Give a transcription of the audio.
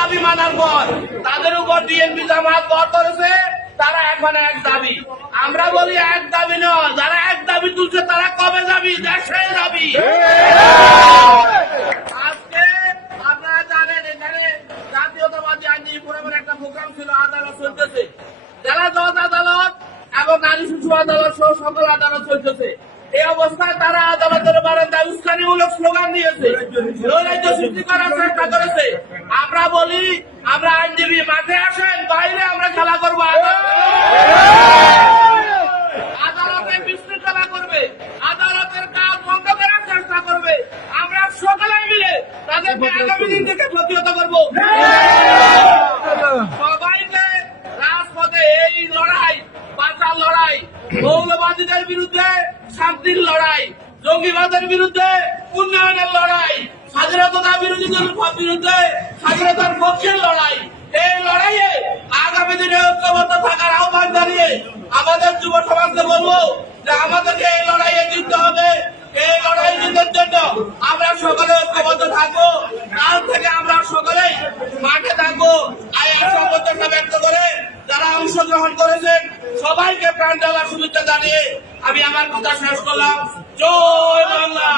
দাবি মানার পর তাদের উপর বিএনপি জামাত বর করেছে, তারা এখন এক দাবি। আমরা বলি এক দাবি নয়, যারা এক দাবি তুলছে তারা কবে যাবি দেশে যাবি জাতীয়তাবাদী একটা আদালত চলতেছে। জেলা জজ আদালত এবং নারী শিশু আদালত সহ সকল আদালত চলতেছে। এই অবস্থায় তারা আদালতের স্লোগান দিয়েছে। নৈরাজ্য সৃষ্টি করার চেষ্টা করেছে। আমরা বলি, আমরা আইনজীবী, মাঠে আসেন, বাইরে আমরা খেলা করব। আদালতে বিশৃঙ্খলা করবে। আদালতের কাজ বন্ধ করার চেষ্টা করবে। আমরা সকলে মিলে তাদেরকে আগামী দিন থেকে প্রতিহত করব। সবাইকে রাজপথে এই লড়াই, বাঁচার লড়াই, মৌলবাদীদের বিরুদ্ধে শান্তির লড়াই, জঙ্গিবাদের বিরুদ্ধে উন্নয়নের লড়াই, স্বাধীনতা বিরোধীদের বিরুদ্ধে, স্বাধীনতার পক্ষের লড়াই। এই লড়াইয়ে আগামী দিনে ঐক্যবদ্ধ থাকার আহ্বান জানিয়ে আমাদের যুব সমাজকে বলব যে আমাদেরকে এই লড়াইয়ে জিততে হবে। এই লড়াই জিতার জন্য আমরা সকলে ঐক্যবদ্ধ থাকব। কাল থেকে আমরা সকলেই মাঠে থাকব। আয়ার সম্বদ্ধতা ব্যক্ত করে যারা অংশগ্রহণ করেছেন, সবাইকে প্রাণ দেওয়ার শুভেচ্ছা জানিয়ে আমি আমার কথা শেষ করলাম। জয় বাংলা।